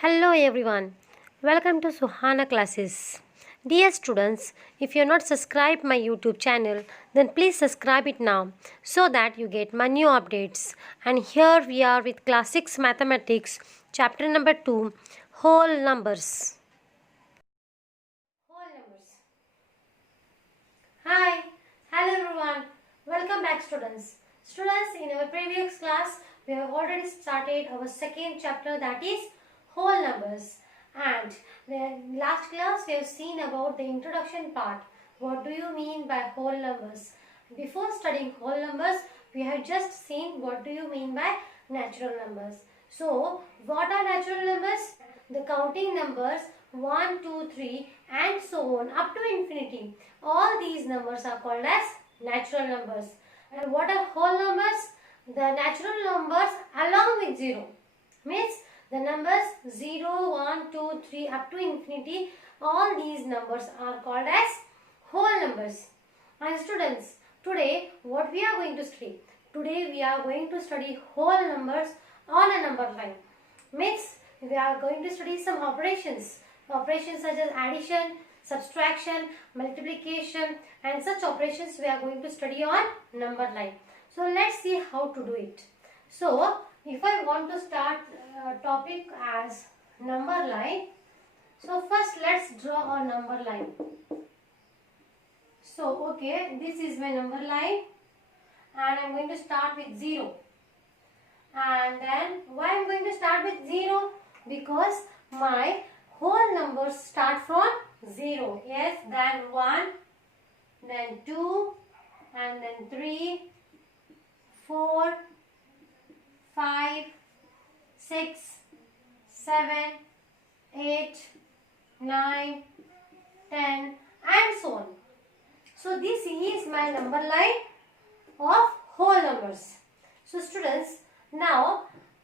Hello everyone, welcome to Suhana classes. Dear students, if you are not subscribed my YouTube channel, then please subscribe it now so that you get my new updates. And here we are with class 6 mathematics, chapter number 2, whole numbers. Whole numbers. Hi, hello everyone, welcome back students. Students, in our previous class, we have already started our second chapter, that is whole numbers. And the last class we have seen about the introduction part. What do you mean by whole numbers? Before studying whole numbers, we have just seen what do you mean by natural numbers. So, what are natural numbers? The counting numbers 1, 2, 3 and so on up to infinity. All these numbers are called as natural numbers. And what are whole numbers? The natural numbers along with 0. Means the numbers 0, 1, 2, 3 up to infinity, all these numbers are called as whole numbers. And students, today what we are going to study? Today we are going to study whole numbers on a number line. Means we are going to study some operations. Operations such as addition, subtraction, multiplication and such operations we are going to study on number line. So let's see how to do it. So if I want to start topic as number line, so first let's draw a number line. So okay, this is my number line and I'm going to start with 0. And then why I'm going to start with 0? Because my whole numbers start from 0. Yes, then 1, then 2, and then 3, 4, 5, 6, 7, 8, 9, 10 and so on. So this is my number line of whole numbers. So students, now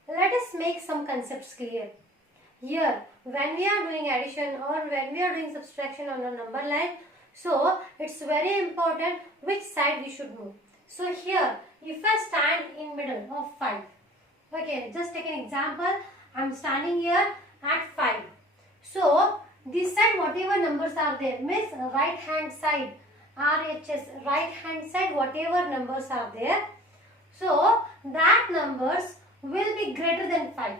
let us make some concepts clear. Here when we are doing addition or when we are doing subtraction on a number line, so it's very important which side we should move. So here if I stand in middle of 5, okay, just take an example. I'm standing here at 5. So this side whatever numbers are there, means right hand side, RHS, right hand side whatever numbers are there, so that numbers will be greater than 5.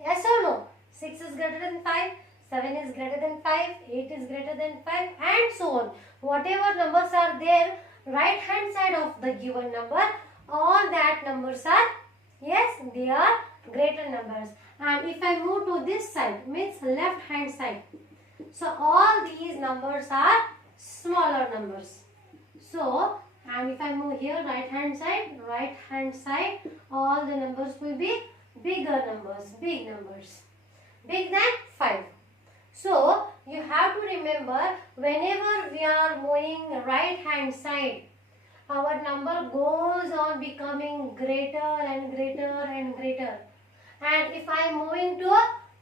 Yes or no? 6 is greater than 5, 7 is greater than 5, 8 is greater than 5 and so on. Whatever numbers are there, right hand side of the given number, all that numbers are, yes, they are greater numbers. And if I move to this side, means left hand side, so all these numbers are smaller numbers. So, and if I move here right hand side, all the numbers will be bigger numbers, big numbers, big than 5. So, you have to remember whenever we are moving right hand side, our number goes on becoming greater and greater and greater. And if I am moving to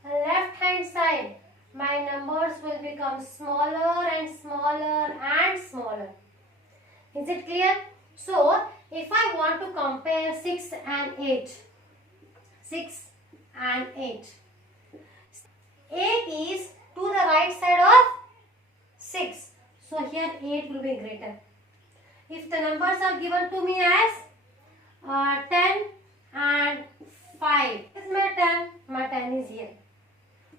left hand side, my numbers will become smaller and smaller and smaller. Is it clear? So, if I want to compare 6 and 8, 6 and 8, 8 is to the right side of 6. So, here 8 will be greater. If the numbers are given to me as 10 and 5, where is my 10? My 10 is here.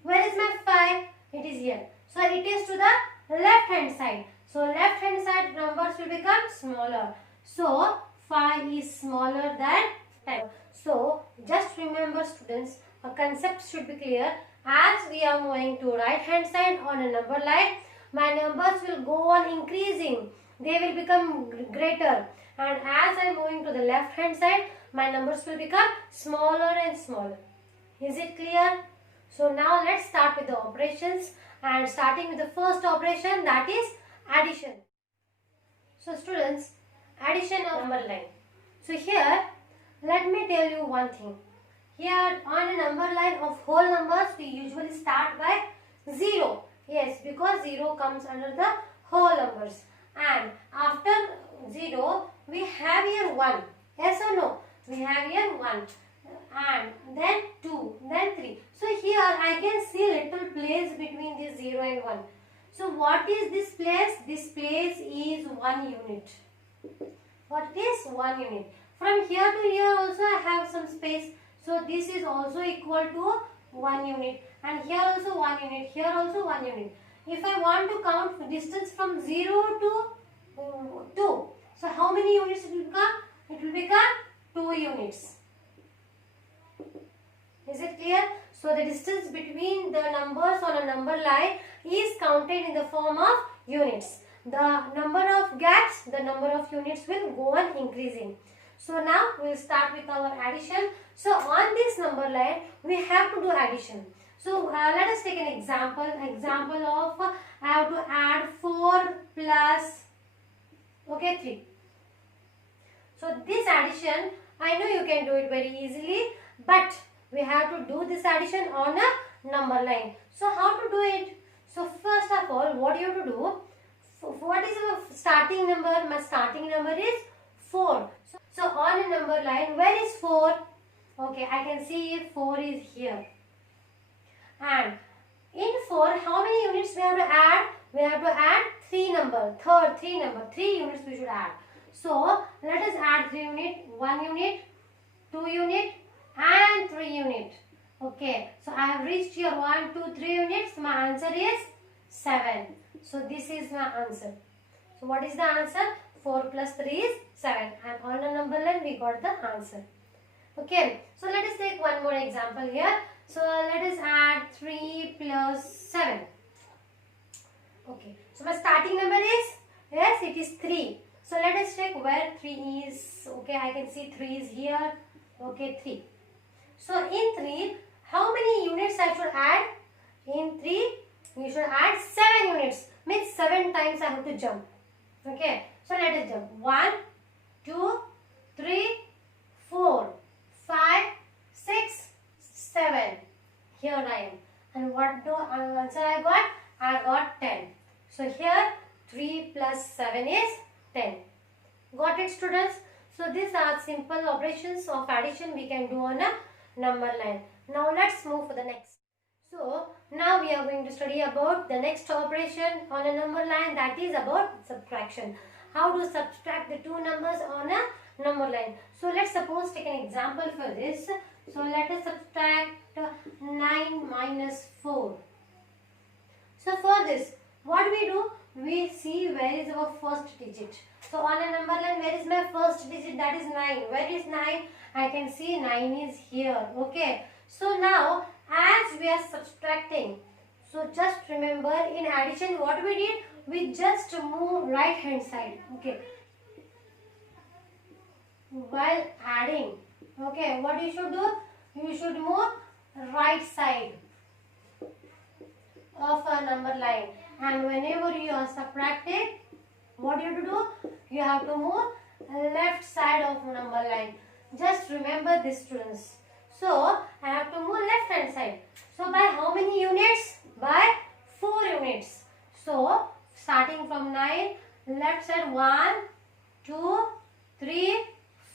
Where is my 5? It is here. So it is to the left hand side. So left hand side numbers will become smaller. So 5 is smaller than 10. So just remember students, a concept should be clear. As we are moving to right hand side on a number line, my numbers will go on increasing. They will become greater. And as I am moving to the left hand side, my numbers will become smaller and smaller. Is it clear? So now let's start with the operations, and starting with the first operation, that is addition. So students, addition of number line. So here let me tell you one thing. Here on a number line of whole numbers, we usually start by 0. Yes, because 0 comes under the whole numbers. And after 0, we have here 1. Yes or no? We have here 1. And then 2, then 3. So here I I can see little place between this 0 and 1. So what is this place? This place is 1 unit. What is 1 unit? From here to here also I have some space. So this is also equal to 1 unit. And here also 1 unit. Here also 1 unit. If I want to count distance from 0 to 2. So how many units it will become? It will become 2 units. Is it clear? So the distance between the numbers on a number line is counted in the form of units. The number of gaps, the number of units will go on increasing. So now we will start with our addition. So on this number line we have to do addition. So let us take an example. Example of I have to add 4 plus 3. So this addition, I know you can do it very easily, but we have to do this addition on a number line. So how to do it? So first of all, what you have to do? What is our starting number? My starting number is 4. So on a number line, where is 4? Okay, I can see 4 is here. And in 4, how many units we have to add? We have to add 3 number. 3 units we should add. So let us add 3 unit, 1 unit, 2 unit and 3 unit. Okay, so I have reached here 1, 2, 3 units. My answer is 7. So this is my answer. So what is the answer? 4 plus 3 is 7. And on a number line we got the answer. Okay, so let us take one more example here. So let us add 3 plus 7. Okay, so my starting number is, yes, it is 3. So let us check where 3 is. Okay, I can see 3 is here. Okay, 3. So in 3, how many units I should add? In 3, you should add 7 units. Means 7 times I have to jump. Okay, so let us jump. 1, 2, 3, 4, 5, 6, 7. Here I am. And what do answer I got? I got 10. So here 3 plus 7 is 10. Got it, students? So these are simple operations of addition we can do on a number line. Now let's move to the next. So now we are going to study about the next operation on a number line, that is about subtraction. How to subtract the two numbers on a number line. So let's suppose take an example for this. So let us subtract 9 minus 4. So for this, what do we do? We see where is our first digit. So on a number line, where is my first digit? That is 9. Where is 9? I can see 9 is here. Okay. So now, as we are subtracting, so just remember in addition what we did? We just move right hand side. Okay. While adding, okay, what you should do? You should move right side of a number line. And whenever you are subtracting, what you have to do? You have to move left side of number line. Just remember this, students. So I have to move left hand side. So by how many units? By 4 units. So starting from 9, left side 1, 2, 3,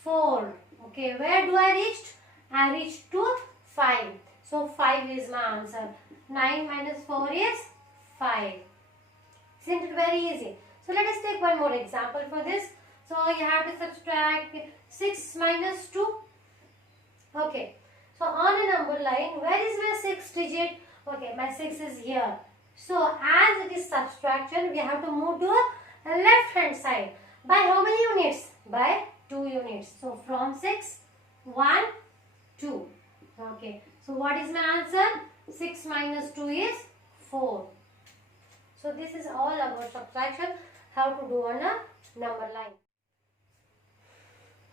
4. Okay, where do I reach? I reached to 5. So 5 is my answer. 9 minus 4 is 5. Isn't it very easy? So let us take one more example for this. So you have to subtract 6 minus 2. Okay. So on a number line, where is my 6th digit? Okay, my 6 is here. So as it is subtraction, we have to move to left hand side. By how many units? By 2 units. So from 6, 1, 2. Okay. So what is my answer? 6 minus 2 is 4. So this is all about subtraction, how to do on a number line.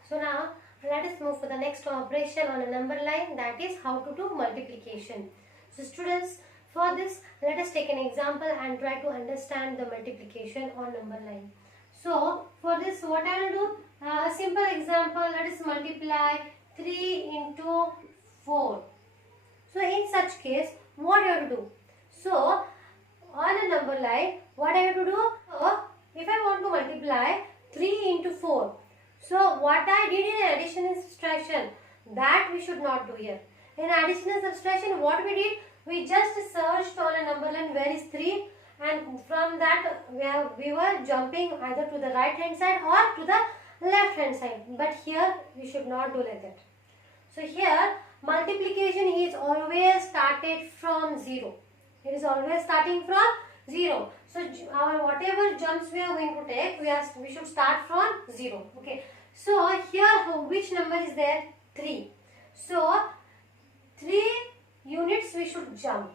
So now let us move to the next operation on a number line, that is how to do multiplication. So students, for this let us take an example and try to understand the multiplication on number line. So for this what I will do, a simple example, let us multiply 3 into 4. So in such case, what you have to do? So on a number line, what I have to do? If I want to multiply 3 into 4, so what I did in addition and subtraction, that we should not do here. In addition and subtraction, what we did? We just searched on a number line where is 3, and from that we were jumping either to the right hand side or to the left hand side. But here we should not do like that. So here multiplication is always started from 0. It is always starting from 0. So our whatever jumps we are going to take, we should start from 0. Okay. So here which number is there? 3. So 3 units we should jump.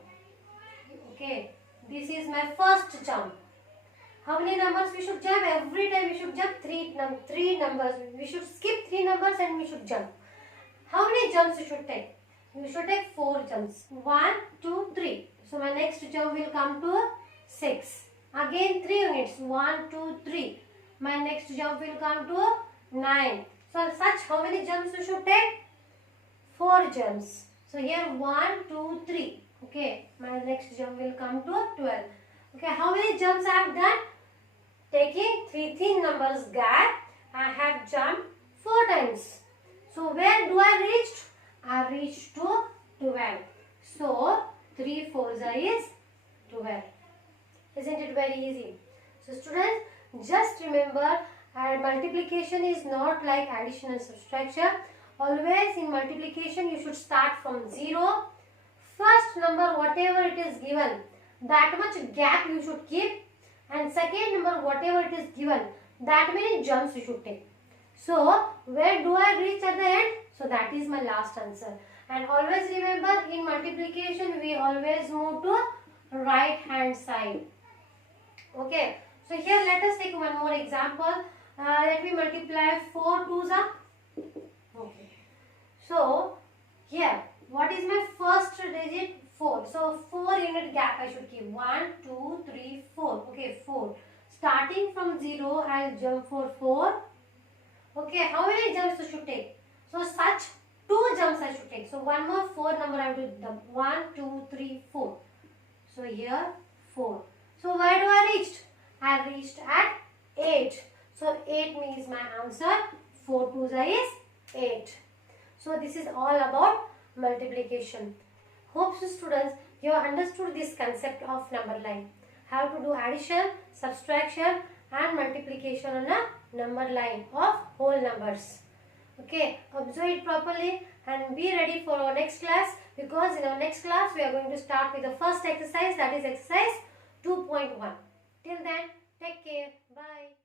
Okay. This is my first jump. How many numbers we should jump? Every time we should jump 3 numbers. We should skip 3 numbers and we should jump. How many jumps you should take? You should take 4 jumps. 1, 2, 3. So my next jump will come to 6. Again 3 units. 1, 2, 3. My next jump will come to 9. So such how many jumps you should take? 4 jumps. So here 1, 2, 3. Okay. My next jump will come to 12. Okay. How many jumps I have done? Taking 3 numbers gap, I have jumped 4 times. So where do I reach? I reached to 12. So 3 4s is 12. Isn't it very easy? So students, just remember multiplication is not like addition and subtraction. Always in multiplication you should start from 0. First number whatever it is given, that much gap you should keep. And second number whatever it is given, that many jumps you should take. So where do I reach at the end? So that is my last answer. And always remember in multiplication we always move to right hand side. Okay. So here let us take one more example. Let me multiply 4 2s up. Okay. So here what is my first digit? 4. So 4 unit gap I should keep. 1 2 3 4. Okay, 4. Starting from 0 I will jump for 4. Okay, how many jumps I should take? So such 2 jumps I should take. So one more 4 number I have to jump. 1 2 3 4. So here 4. So where do I reach? I have reached at 8. So 8 means my answer. 4 2s is 8. So this is all about multiplication. Hope so students you have understood this concept of number line. How to do addition, subtraction and multiplication on a number line of whole numbers. Okay, observe it properly and be ready for our next class, because in our next class we are going to start with the first exercise, that is exercise 2.1. Till then, take care. Bye.